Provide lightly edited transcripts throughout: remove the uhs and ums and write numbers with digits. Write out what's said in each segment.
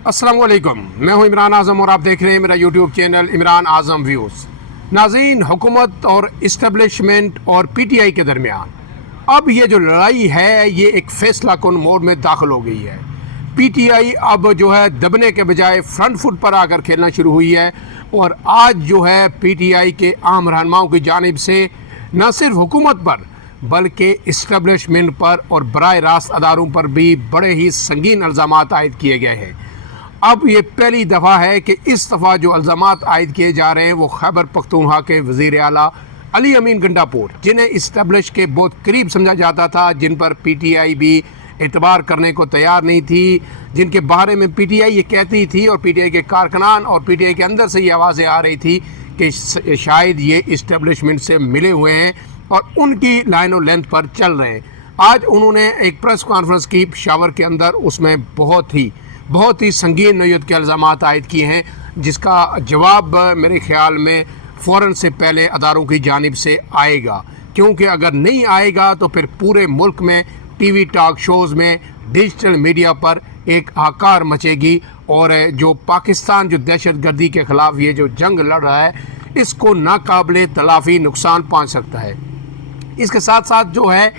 अस्सलाम वालेकुम, मैं हूं इमरान आज़म और आप देख रहे हैं मेरा यूट्यूब चैनल इमरान आज़म व्यूज़। नाज़रीन, हुकूमत और इस्टेब्लिशमेंट और पीटीआई के दरमियान अब ये जो लड़ाई है ये एक फैसला कुन मोड में दाखिल हो गई है। पीटीआई अब जो है दबने के बजाय फ्रंट फुट पर आकर खेलना शुरू हुई है और आज जो है पीटीआई के आम रहनुमाओं की जानिब से न सिर्फ हुकूमत पर बल्कि इस्टेब्लिशमेंट पर और बराह रास्त अदारों पर भी बड़े ही संगीन इल्ज़ामात आयद किए गए हैं। अब ये पहली दफ़ा है कि इस दफ़ा जो इल्ज़ामात आयद किए जा रहे हैं वो खैबर पख्तूनख्वा के वज़ीर आला अली अमीन गंडापुर, जिन्हें इस्टेब्लिश के बहुत करीब समझा जाता था, जिन पर पीटीआई भी एतबार करने को तैयार नहीं थी, जिनके बारे में पीटीआई ये कहती थी और पीटीआई के कारकुनान और पीटीआई के अंदर से ये आवाज़ें आ रही थी कि शायद ये इस्टेब्लिशमेंट से मिले हुए हैं और उनकी लाइन और लेंथ पर चल रहे हैं। आज उन्होंने एक प्रेस कॉन्फ्रेंस की पेशावर के अंदर, उसमें बहुत ही संगीन नौयत के इल्ज़ामात आयद किए हैं, जिसका जवाब मेरे ख़्याल में फ़ौरन से पहले अदारों की जानिब से आएगा, क्योंकि अगर नहीं आएगा तो फिर पूरे मुल्क में टीवी टॉक शोज़ में डिजिटल मीडिया पर एक हाहाकार मचेगी और जो पाकिस्तान जो दहशत गर्दी के ख़िलाफ़ ये जो जंग लड़ रहा है इसको नाकाबिले तलाफ़ी नुकसान पहुँच सकता है। इसके साथ साथ जो है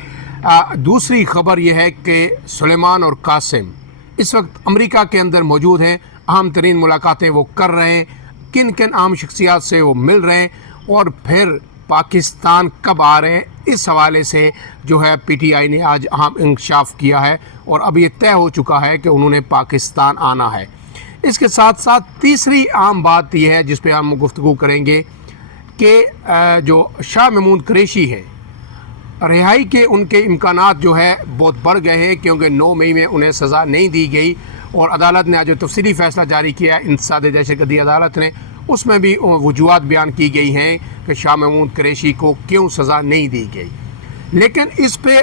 दूसरी ख़बर यह है कि सुलेमान और कासिम इस वक्त अमेरिका के अंदर मौजूद हैं, अहम तरीन मुलाकातें वो कर रहे हैं, किन किन आम शख्सियात से वो मिल रहे हैं और फिर पाकिस्तान कब आ रहे हैं, इस हवाले से जो है पीटीआई ने आज अहम इंकशाफ किया है और अब ये तय हो चुका है कि उन्होंने पाकिस्तान आना है। इसके साथ साथ तीसरी आम बात यह है जिस पर हम गुफ्तगू करेंगे कि जो शाह महमूद कुरैशी है, रिहाई के उनके इम्कानात जो है बहुत बढ़ गए हैं, क्योंकि 9 मई में उन्हें सज़ा नहीं दी गई और अदालत ने आज जो तफसीली फ़ैसला जारी किया है, इंतसादी दहशतगर्दी अदालत ने, उसमें भी वजूहात बयान की गई हैं कि शाह महमूद कुरैशी को क्यों सज़ा नहीं दी गई। लेकिन इस पे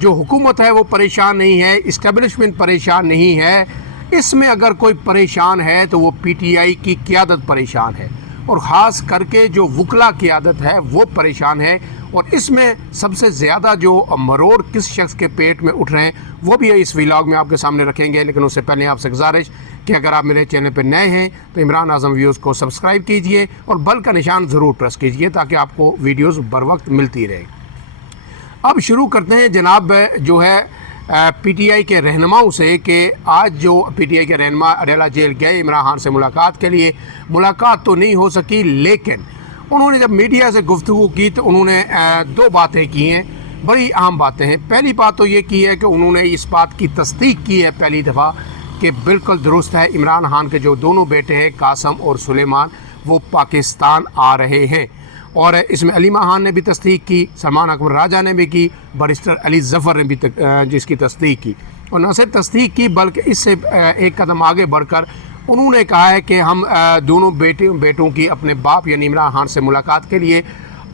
जो हुकूमत है वो परेशान नहीं है, इस्टेब्लिशमेंट परेशान नहीं है। इसमें अगर कोई परेशान है तो वो पीटीआई की क़ियादत परेशान है और ख़ास करके जो वकला क़ियादत है वो परेशान है। और इसमें सबसे ज़्यादा जो मरोड़ किस शख्स के पेट में उठ रहे हैं वो भी इस व्लॉग में आपके सामने रखेंगे। लेकिन उससे पहले आपसे गुजारिश कि अगर आप मेरे चैनल पर नए हैं तो इमरान आज़म व्यूज़ को सब्सक्राइब कीजिए और बेल का निशान ज़रूर प्रेस कीजिए ताकि आपको वीडियोज़ बर वक्त मिलती रहे। अब शुरू करते हैं जनाब जो है पीटीआई के रहनुमाओं से कि आज जो पीटीआई के रहनुमा अडेला जेल गए इमरान खान से मुलाकात के लिए, मुलाकात तो नहीं हो सकी, लेकिन उन्होंने जब मीडिया से गुफ्तगू की तो उन्होंने 2 बातें की हैं, बड़ी अहम बातें हैं। पहली बात तो ये की है कि उन्होंने इस बात की तस्दीक की है पहली दफ़ा कि बिल्कुल दुरुस्त है, इमरान खान के जो दोनों बेटे हैं कासिम और सुलेमान वो पाकिस्तान आ रहे हैं। और इसमें अलीमा खान ने भी तस्दीक की, सलमान अकबर राजा ने भी की, बैरिस्टर अली ज़फ़र ने भी जिसकी तस्दीक की। और न सिर्फ तस्दीक की बल्कि इससे एक कदम आगे बढ़कर उन्होंने कहा है कि हम दोनों बेटों की अपने बाप यानी इमरान खान से मुलाकात के लिए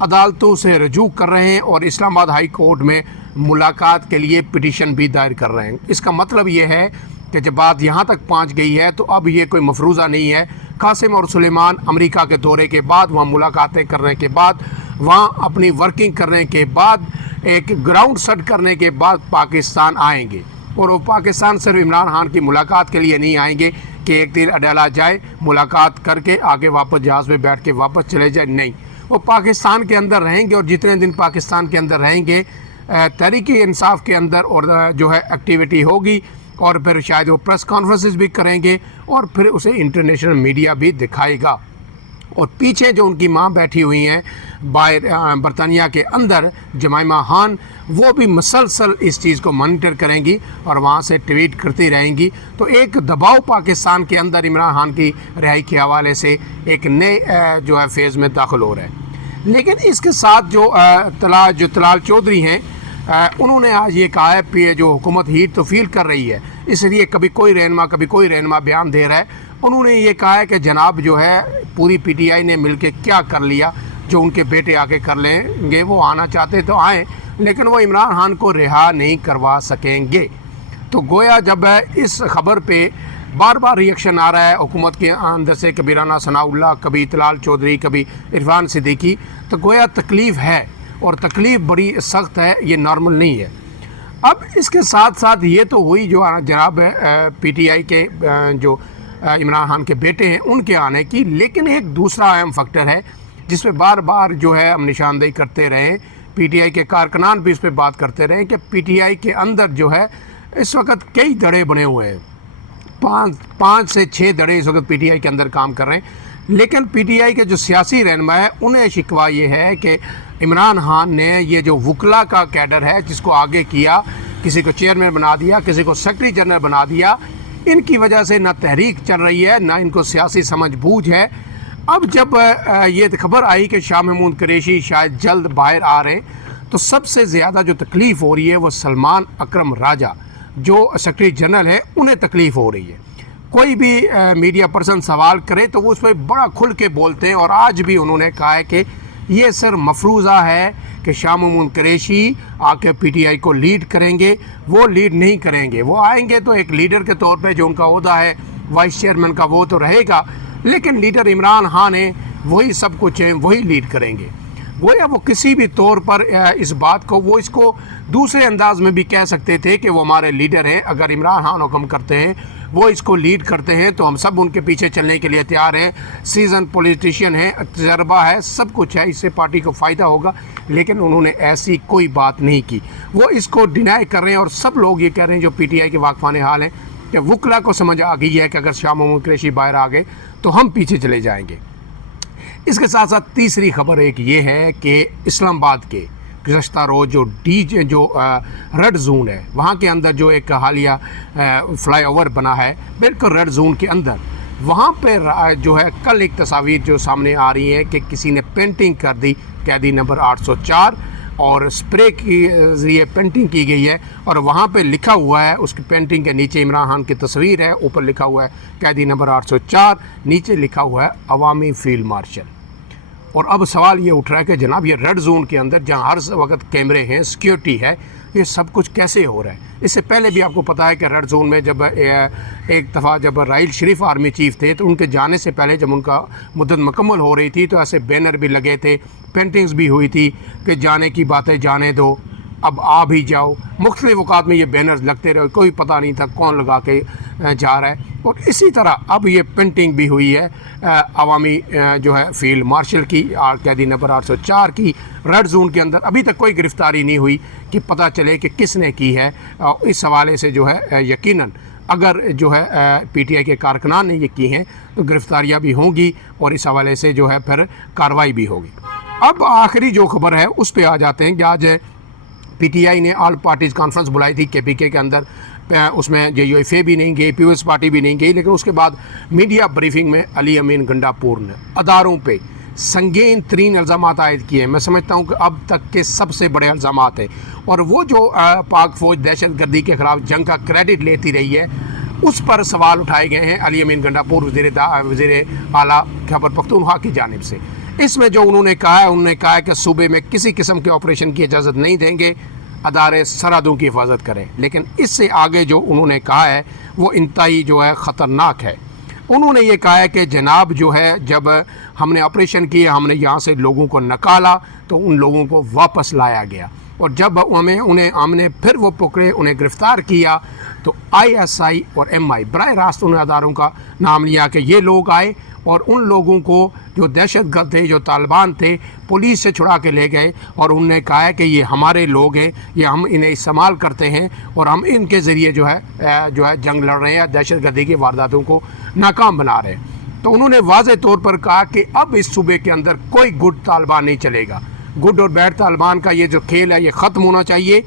अदालतों से रजू कर रहे हैं और इस्लामाबाद हाई कोर्ट में मुलाकात के लिए पिटीशन भी दायर कर रहे हैं। इसका मतलब ये है कि जब बात यहाँ तक पहुँच गई है तो अब ये कोई मफरूज़ा नहीं है। कासिम और सुलेमान अमेरिका के दौरे के बाद, वहाँ मुलाकातें करने के बाद, वहाँ अपनी वर्किंग करने के बाद, एक ग्राउंड सेट करने के बाद पाकिस्तान आएंगे। और वो पाकिस्तान सिर्फ इमरान खान की मुलाकात के लिए नहीं आएंगे कि एक दिन अडेला जाए, मुलाकात करके आगे वापस जहाज़ में बैठ के वापस चले जाए, नहीं, वो पाकिस्तान के अंदर रहेंगे और जितने दिन पाकिस्तान के अंदर रहेंगे तहरीक इंसाफ के अंदर और जो है एक्टिविटी होगी और फिर शायद वो प्रेस कॉन्फ्रेंसेस भी करेंगे और फिर उसे इंटरनेशनल मीडिया भी दिखाएगा। और पीछे जो उनकी माँ बैठी हुई हैं बरतानिया के अंदर, जमाइमा खान, वो भी मुसलसल इस चीज़ को मॉनिटर करेंगी और वहाँ से ट्वीट करती रहेंगी। तो एक दबाव पाकिस्तान के अंदर इमरान खान की रिहाई के हवाले से एक नए जो है फेज़ में दाखिल हो रहा है। लेकिन इसके साथ जो तलाल चौधरी हैं, उन्होंने आज ये कहा है कि जो हुकूमत हीट तो फील कर रही है, इसलिए कभी कोई रहनुमा बयान दे रहा है। उन्होंने ये कहा है कि जनाब जो है पूरी पीटीआई ने मिलकर क्या कर लिया, जो उनके बेटे आके कर लेंगे, वो आना चाहते तो आएँ लेकिन वो इमरान खान को रिहा नहीं करवा सकेंगे। तो गोया जब इस खबर पे बार बार रिएक्शन आ रहा है हुकूमत के अंदर से, कभी राना सनाउल्लाह, कभी तलाल चौधरी, कभी इरफान सिद्दीकी, तो गोया तकलीफ़ है और तकलीफ़ बड़ी सख्त है, ये नॉर्मल नहीं है। अब इसके साथ साथ ये तो हुई जो जनाब पीटीआई के जो عمران خان کے بیٹے ہیں ان کے آنے کی، لیکن ایک دوسرا اہم فیکٹر ہے جس پہ بار بار جو ہے ہم نشاندہی کرتے رہے، پی ٹی آئی کے کارکنان بھی اس پہ بات کرتے رہے کہ پی ٹی آئی کے اندر جو ہے اس وقت کئی دڑے بنے ہوئے ہیں، 5 سے 6 دڑے اس وقت پی ٹی آئی کے اندر کام کر رہے ہیں، لیکن پی ٹی آئی کے جو سیاسی رہنما ہے انہیں شکوہ یہ ہے کہ عمران خان نے یہ جو وکلا کا کیڈر ہے جس کو آگے کیا، کسی کو چیئرمین بنا دیا، کسی کو سیکرٹری جنرل بنا دیا، ان کی وجہ سے نہ تحریک چل رہی ہے نہ ان کو سیاسی سمجھ بوجھ ہے۔ اب جب یہ خبر آئی کہ شاہ محمود قریشی شاید جلد باہر آ رہے ہیں، تو سب سے زیادہ جو تکلیف ہو رہی ہے وہ سلمان اکرم راجہ جو سیکرٹری جنرل ہے انہیں تکلیف ہو رہی ہے۔ کوئی بھی میڈیا پرسن سوال کرے تو وہ اس پہ بڑا کھل کے بولتے ہیں، اور آج بھی انہوں نے کہا ہے کہ یہ سر مفروضہ ہے کہ شاہ محمود قریشی آ کے پی ٹی آئی کو لیڈ کریں گے، وہ لیڈ نہیں کریں گے، وہ آئیں گے تو ایک لیڈر کے طور پہ جو ان کا عہدہ ہے وائس چیئرمین کا وہ تو رہے گا، لیکن لیڈر عمران خان ہیں، وہی سب کچھ ہیں، وہی لیڈ کریں گے۔ گویا وہ کسی بھی طور پر اس بات کو وہ اس کو دوسرے انداز میں بھی کہہ سکتے تھے کہ وہ ہمارے لیڈر ہیں، اگر عمران خان حکم کرتے ہیں وہ اس کو لیڈ کرتے ہیں تو ہم سب ان کے پیچھے چلنے کے لیے تیار ہیں، سیزن پولیٹیشین ہیں، تجربہ ہے، سب کچھ ہے، اس سے پارٹی کو فائدہ ہوگا، لیکن انہوں نے ایسی کوئی بات نہیں کی۔ وہ اس کو ڈینائی کر رہے ہیں، اور سب لوگ یہ کہہ رہے ہیں جو پی ٹی آئی کے واقفان حال ہیں کہ وکلا کو سمجھ آ گئی ہے کہ اگر شاہ محمود قریشی باہر آ گئے تو ہم پیچھے چلے جائیں گے۔ اس کے ساتھ ساتھ تیسری خبر ایک یہ ہے کہ اسلام آباد کے گزشتہ روز جو ریڈ زون ہے وہاں کے اندر جو ایک حالیہ فلائی اوور بنا ہے بالکل ریڈ زون کے اندر، وہاں پہ جو ہے کل ایک تصاویر جو سامنے آ رہی ہیں کہ کسی نے پینٹنگ کر دی قیدی نمبر 804 اور اسپرے کے ذریعے پینٹنگ کی گئی ہے، اور وہاں پہ لکھا ہوا ہے، اس کی پینٹنگ کے نیچے عمران خان کی تصویر ہے، اوپر لکھا ہوا ہے قیدی نمبر 804، نیچے لکھا ہوا ہے عوامی فیلڈ مارشل۔ اور اب سوال یہ اٹھ رہا ہے کہ جناب یہ ریڈ زون کے اندر جہاں ہر وقت کیمرے ہیں، سیکیورٹی ہے، یہ سب کچھ کیسے ہو رہا ہے؟ اس سے پہلے بھی آپ کو پتہ ہے کہ ریڈ زون میں جب ایک دفعہ جب راحیل شریف آرمی چیف تھے تو ان کے جانے سے پہلے جب ان کا مدت مکمل ہو رہی تھی تو ایسے بینر بھی لگے تھے، پینٹنگز بھی ہوئی تھی کہ جانے کی باتیں جانے دو، اب آ بھی جاؤ، مختلف اوقات میں یہ بینرز لگتے رہے، کوئی پتہ نہیں تھا کون لگا کے جا رہا ہے۔ اور اسی طرح اب یہ پینٹنگ بھی ہوئی ہے عوامی جو ہے فیلڈ مارشل کی، قیدی نمبر 804 کی، ریڈ زون کے اندر ابھی تک کوئی گرفتاری نہیں ہوئی کہ پتہ چلے کہ کس نے کی ہے۔ اس حوالے سے جو ہے یقیناً اگر جو ہے پی ٹی آئی کے کارکنان نے یہ کی ہیں تو گرفتاریاں بھی ہوں گی، اور اس حوالے سے جو ہے پھر کارروائی بھی ہوگی۔ اب آخری جو خبر ہے اس پہ آ جاتے ہیں کہ آج پی ٹی آئی نے آل پارٹیز کانفرنس بلائی تھی کے پی کے اندر، اس میں جے یو ایف اے بھی نہیں گئی، پیپلز پارٹی بھی نہیں گئی، لیکن اس کے بعد میڈیا بریفنگ میں علی امین گنڈا پور نے اداروں پہ سنگین ترین الزامات عائد کیے ہیں۔ میں سمجھتا ہوں کہ اب تک کے سب سے بڑے الزامات ہیں، اور وہ جو پاک فوج دہشت گردی کے خلاف جنگ کا کریڈٹ لیتی رہی ہے اس پر سوال اٹھائے گئے ہیں علی امین گنڈا پور وزیر اعلیٰ خیبر پختونخوا کی جانب سے۔ اس میں جو انہوں نے کہا ہے کہ صوبے میں کسی قسم کے آپریشن کی اجازت نہیں دیں گے، ادارے سرحدوں کی حفاظت کریں، لیکن اس سے آگے جو انہوں نے کہا ہے وہ انتہائی جو ہے خطرناک ہے۔ انہوں نے یہ کہا ہے کہ جناب جو ہے جب ہم نے آپریشن کیا، ہم نے یہاں سے لوگوں کو نکالا تو ان لوگوں کو واپس لایا گیا، اور جب ہم نے پھر وہ پکڑے، انہیں گرفتار کیا تو آئی ایس آئی اور ایم آئی براہ راست انہوں نے اداروں کا نام لیا کہ یہ لوگ آئے اور ان لوگوں کو جو دہشت گرد تھے، جو طالبان تھے، پولیس سے چھڑا کے لے گئے، اور انہوں نے کہا ہے کہ یہ ہمارے لوگ ہیں، یہ ہم انہیں استعمال کرتے ہیں اور ہم ان کے ذریعے جو ہے جنگ لڑ رہے ہیں، دہشت گردی کی وارداتوں کو ناکام بنا رہے ہیں۔ تو انہوں نے واضح طور پر کہا کہ اب اس صوبے کے اندر کوئی گڈ طالبان نہیں چلے گا، گڈ اور بیڈ طالبان کا یہ جو کھیل ہے یہ ختم ہونا چاہیے۔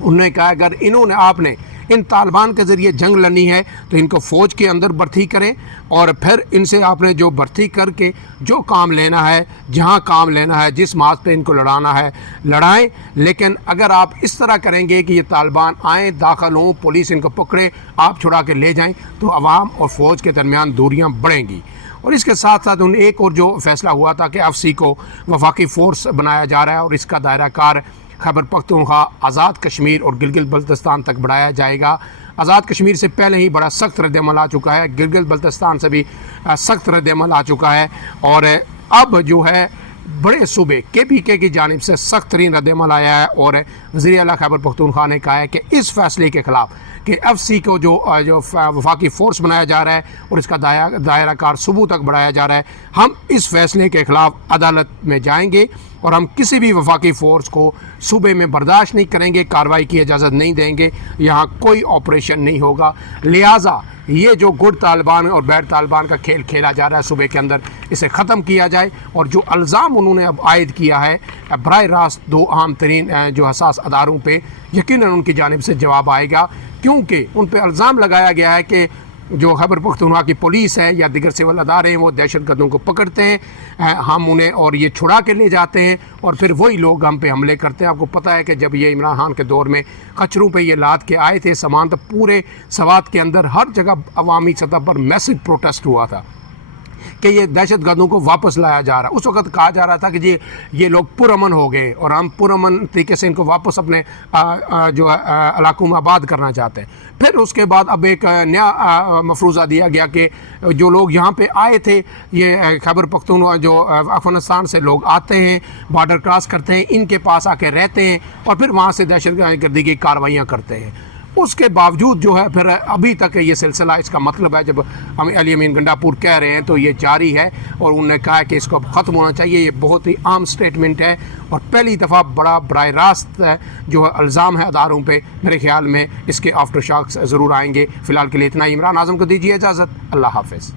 انہوں نے کہا اگر آپ نے ان طالبان کے ذریعے جنگ لڑنی ہے تو ان کو فوج کے اندر بھرتی کریں، اور پھر ان سے آپ نے جو بھرتی کر کے جو کام لینا ہے، جہاں کام لینا ہے، جس مارچ پہ ان کو لڑانا ہے لڑائیں، لیکن اگر آپ اس طرح کریں گے کہ یہ طالبان آئیں، داخل ہوں، پولیس ان کو پکڑے، آپ چھڑا کے لے جائیں، تو عوام اور فوج کے درمیان دوریاں بڑھیں گی۔ اور اس کے ساتھ ساتھ ان ایک اور جو فیصلہ ہوا تھا کہ ایف سی کو وفاقی فورس بنایا جا رہا ہے، اور اس کا دائرہ کار خیبر پختونخوا، آزاد کشمیر اور گلگت بلتستان تک بڑھایا جائے گا۔ آزاد کشمیر سے پہلے ہی بڑا سخت رد عمل آ چکا ہے، گلگت بلتستان سے بھی سخت رد عمل آ چکا ہے، اور اب جو ہے बड़े सूबे KPK की जानिब से सख्त तरीन रद्दमल आया है और वज़ीर आला खैबर पख्तूनख्वा ने कहा है कि इस फैसले के ख़िलाफ़ कि FC को जो वफाकी फ़ोर्स बनाया जा रहा है और इसका दायरा कार सुबह तक बढ़ाया जा रहा है, हम इस फैसले के ख़िलाफ़ अदालत में जाएंगे और हम किसी भी वफाकी फ़ोर्स को सूबे में बर्दाश्त नहीं करेंगे, कार्रवाई की इजाज़त नहीं देंगे, यहाँ कोई ऑपरेशन नहीं होगा। लिहाजा ये जो गुड तालिबान और बैड तालिबान का खेल खेला जा रहा है सूबे के अंदर, इसे ख़त्म किया जाए और जो इल्ज़ाम उन्होंने अब आयद किया है बराह रास्त दो अहम तरीन जो हसास अदारों पे यकीनन उनकी जानिब से जवाब आएगा, क्योंकि उन पर इल्ज़ाम लगाया गया है कि जो खैबर पख्तूनख्वा की पुलिस है या दिगर सिविल अदारे हैं वो दहशत गर्दों को पकड़ते हैं, हम उन्हें और ये छुड़ा के ले जाते हैं और फिर वही लोग हम पे हमले करते हैं। आपको पता है कि जब ये इमरान खान के दौर में कचरों पे ये लाद के आए थे सामान, तो पूरे सवात के अंदर हर जगह अवामी सतह पर मैसिव प्रोटेस्ट हुआ था कि ये दहशत गर्दों को वापस लाया जा रहा है। उस वक्त कहा जा रहा था कि ये लोग पुरअमन हो गए और हम पुरअमन तरीके से इनको वापस अपने इलाकों में आबाद करना चाहते हैं। फिर उसके बाद अब एक नया मफरूज़ा दिया गया कि जो लोग यहाँ पे आए थे, ये खैबर पख्तूनख्वा जो अफ़गानिस्तान से लोग आते हैं, बॉर्डर क्रॉस करते हैं, इनके पास आके रहते हैं और फिर वहाँ से दहशत गर्दी की कार्रवाइयाँ करते हैं। उसके बावजूद जो है फिर अभी तक ये सिलसिला, इसका मतलब है जब हम अली अमीन गंडापुर कह रहे हैं तो ये जारी है और उन्होंने कहा कि इसको अब ख़त्म होना चाहिए। ये बहुत ही आम स्टेटमेंट है और पहली दफ़ा बड़ा बराह रास्त जो है इल्ज़ाम है अदारों पे। मेरे ख्याल में इसके आफ्टर शॉक्स ज़रूर आएंगे। फ़िलहाल के लिए इतना ही। इमरान आज़म को दीजिए इजाज़त। अल्लाह हाफ़िज़।